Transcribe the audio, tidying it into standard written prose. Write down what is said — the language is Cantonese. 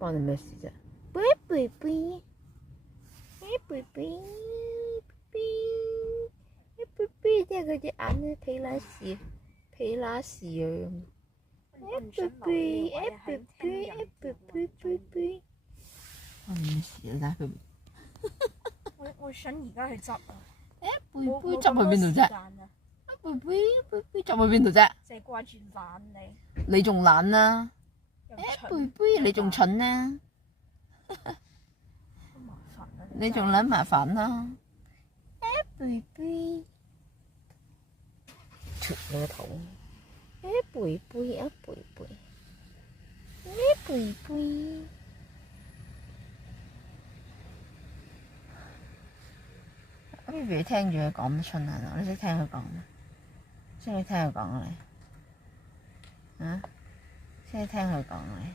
關你咩事啫？貝貝貝，貝貝貝，貝貝，即係佢隻眼咧皮拉屎，皮拉屎啊咁。貝貝，貝貝，貝貝貝貝，關你咩事啊？佢。我想而家去執啊！貝貝執去邊度啫？貝貝執去邊度啫？淨係掛住懶你。你仲懶啦？貝貝你仲蠢啦？麻煩啊！你仲撚麻煩啦？貝貝，脫你個頭！貝貝啊貝貝，貝貝。Baby 你聽住佢講乜春啊？你識聽佢講咩？識唔識聽佢講啊你？啊？識唔識聽佢講啊你？